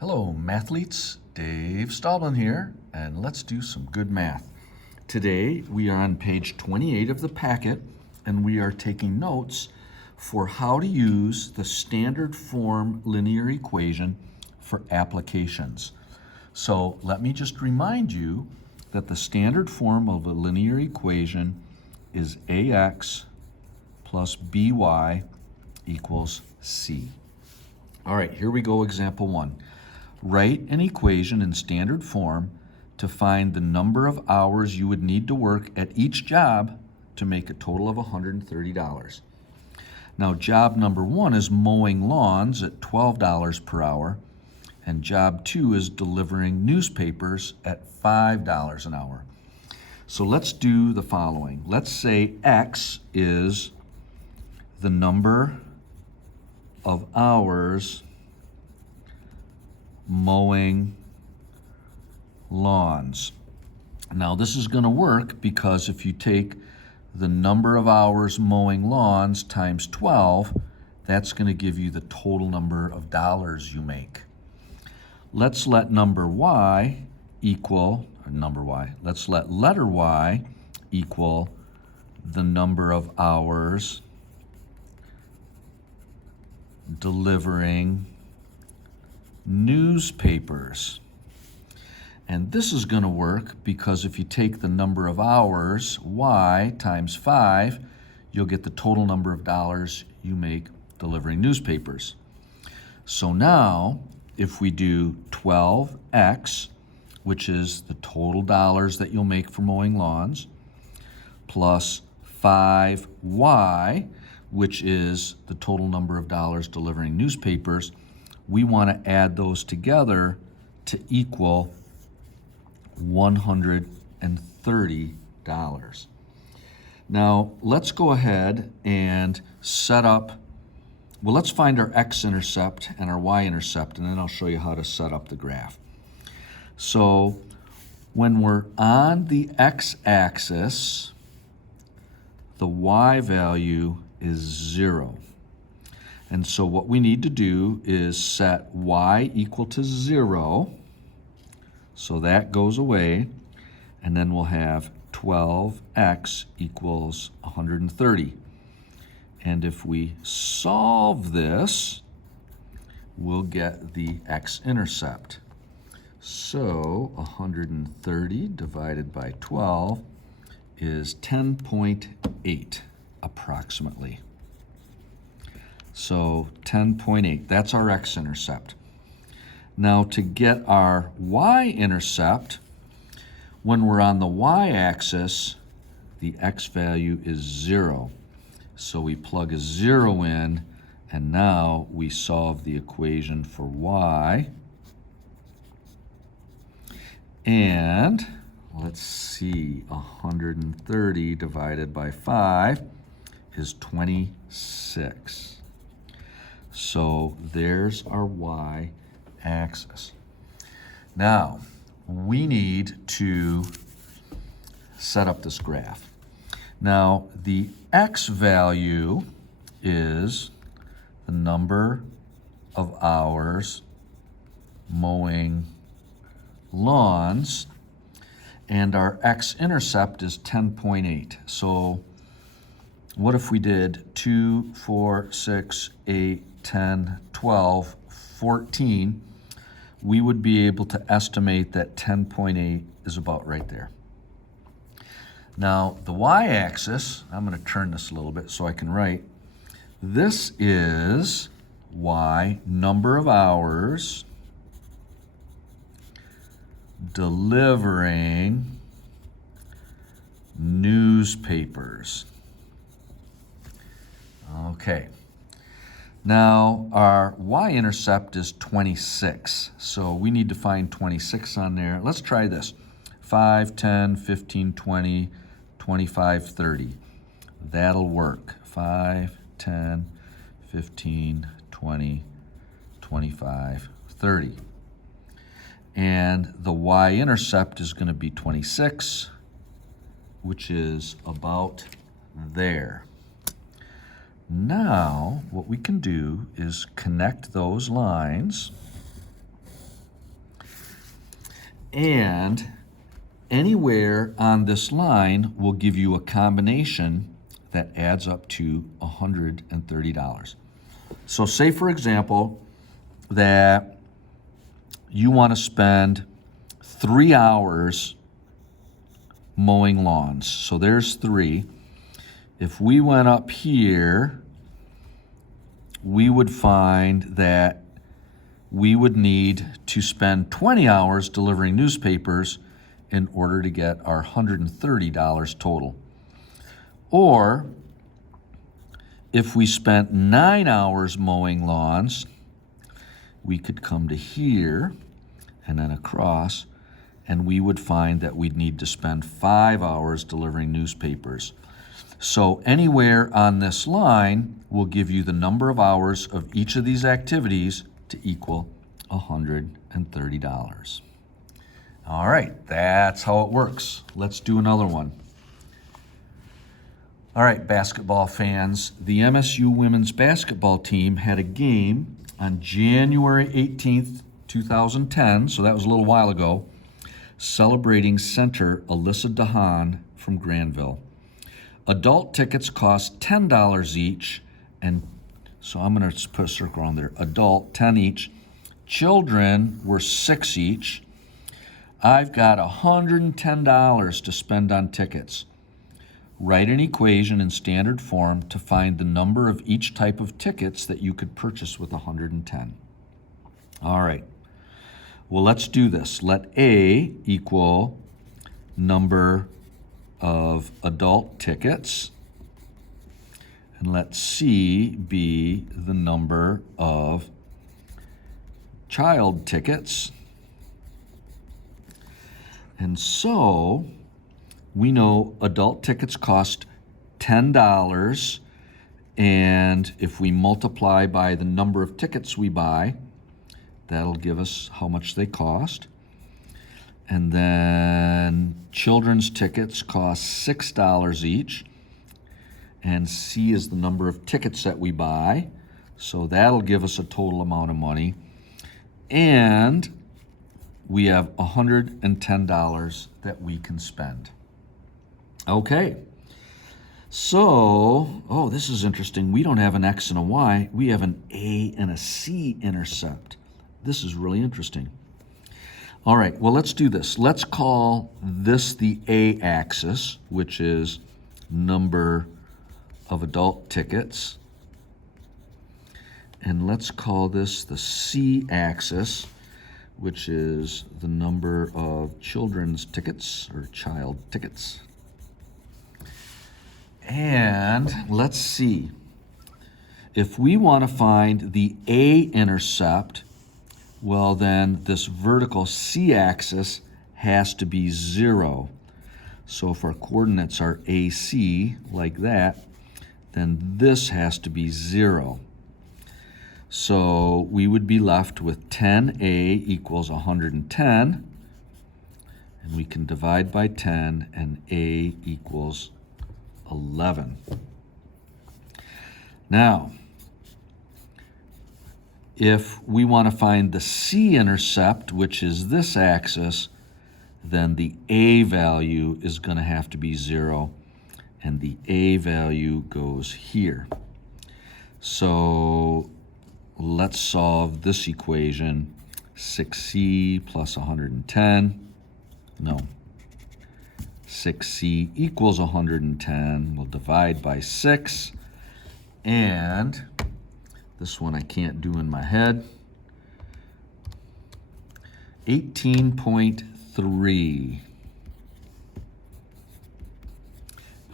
Hello, mathletes. Dave Stallman here, and let's do some good math. Today, we are on page 28 of the packet, and we are taking notes for how to use the standard form linear equation for applications. So let me just remind you that the standard form of a linear equation is ax plus by equals c. All right, here we go, example 1. Write an equation in standard form to find the number of hours you would need to work at each job to make a total of $130. Now, job number 1 is mowing lawns at $12 per hour, and job 2 is delivering newspapers at $5 an hour. So let's do the following. Let's say X is the number of hours mowing lawns. Now this is going to work because if you take the number of hours mowing lawns times 12, that's going to give you the total number of dollars you make. Let's let letter y equal the number of hours delivering newspapers. And this is going to work because if you take the number of hours, y, times 5, you'll get the total number of dollars you make delivering newspapers. So now, if we do 12x, which is the total dollars that you'll make for mowing lawns, plus 5y, which is the total number of dollars delivering newspapers, we want to add those together to equal $130. Now, let's go ahead and set up, let's find our X-intercept and our Y-intercept, and then I'll show you how to set up the graph. So, when we're on the X-axis, the Y value is 0. And so what we need to do is set y equal to 0. So that goes away. And then we'll have 12x equals 130. And if we solve this, we'll get the X-intercept. So 130 divided by 12 is 10.8 approximately. So 10.8, that's our X-intercept. Now to get our Y-intercept, when we're on the Y-axis, the X value is 0. So we plug a 0 in, and now we solve the equation for Y. And let's see, 130 divided by 5 is 26. So there's our y-axis. Now, we need to set up this graph. Now, the x value is the number of hours mowing lawns, and our x-intercept is 10.8. So what if we did 2, 4, 6, 8, 10, 12, 14, we would be able to estimate that 10.8 is about right there. Now, the y-axis, I'm going to turn this a little bit so I can write, this is y, number of hours delivering newspapers. Okay. Now, our y-intercept is 26, so we need to find 26 on there. Let's try this. 5, 10, 15, 20, 25, 30. That'll work. 5, 10, 15, 20, 25, 30. And the y-intercept is going to be 26, which is about there. Now, what we can do is connect those lines. And anywhere on this line will give you a combination that adds up to $130. So say, for example, that you want to spend 3 hours mowing lawns. So there's 3. If we went up here, we would find that we would need to spend 20 hours delivering newspapers in order to get our $130 total. Or if we spent 9 hours mowing lawns, we could come to here and then across, and we would find that we'd need to spend 5 hours delivering newspapers. So anywhere on this line will give you the number of hours of each of these activities to equal $130. All right, that's how it works. Let's do another one. All right, basketball fans, the MSU women's basketball team had a game on January 18th, 2010, so that was a little while ago, celebrating center Alyssa DeHaan from Granville. Adult tickets cost $10 each, and so I'm going to put a circle around there. Adult, 10 each. Children were 6 each. I've got $110 to spend on tickets. Write an equation in standard form to find the number of each type of tickets that you could purchase with 110. All right. Well, let's do this. Let A equal number of adult tickets, and let C be the number of child tickets. And so we know adult tickets cost $10, and if we multiply by the number of tickets we buy, that'll give us how much they cost. And then children's tickets cost $6 each, and C is the number of tickets that we buy, so that'll give us a total amount of money. And we have $110 that we can spend. Okay, so, oh, this is interesting. We don't have an X and a Y. We have an A and a C intercept. This is really interesting. All right, well, let's do this. Let's call this the A axis, which is number of adult tickets. And let's call this the C axis, which is the number of children's tickets or child tickets. And let's see. If we want to find the A-intercept, well, then this vertical C-axis has to be 0. So if our coordinates are AC, like that, then this has to be 0. So we would be left with 10A equals 110, and we can divide by 10, and A equals 11. Now, if we want to find the C-intercept, which is this axis, then the A value is going to have to be 0, and the A value goes here. So let's solve this equation. 6C plus 110. No. 6C equals 110. We'll divide by 6. And this one I can't do in my head. 18.3.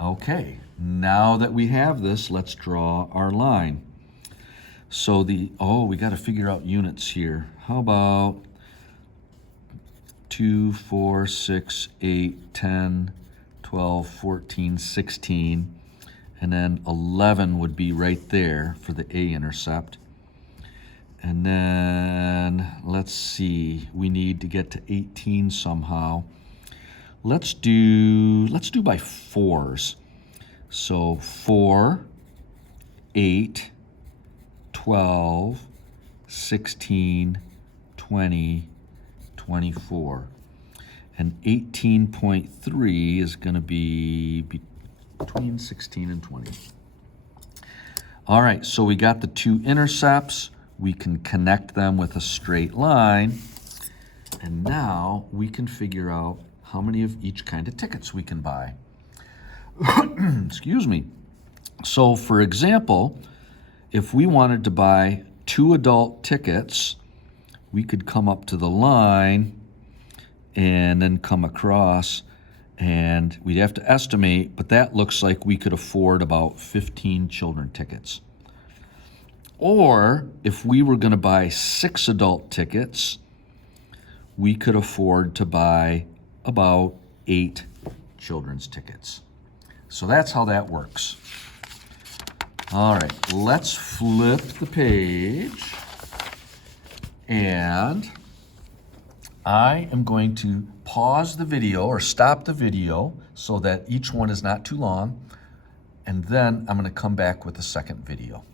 Okay, now that we have this, let's draw our line. So we got to figure out units here. How about 2, 4, 6, 8, 10, 12, 14, 16, and then 11 would be right there for the A-intercept. And then, let's see, we need to get to 18 somehow. Let's do by 4s. So 4, 8, 12, 16, 20, 24. and 18.3 is going to be between 16 and 20. All right, so we got the two intercepts. We can connect them with a straight line. And now we can figure out how many of each kind of tickets we can buy. Excuse me. So for example, if we wanted to buy 2 adult tickets, we could come up to the line and then come across, and we'd have to estimate, but that looks like we could afford about 15 children tickets. Or if we were going to buy 6 adult tickets, we could afford to buy about 8 children's tickets. So that's how that works. All right, let's flip the page, and I am going to pause the video or stop the video so that each one is not too long, and then I'm going to come back with the second video.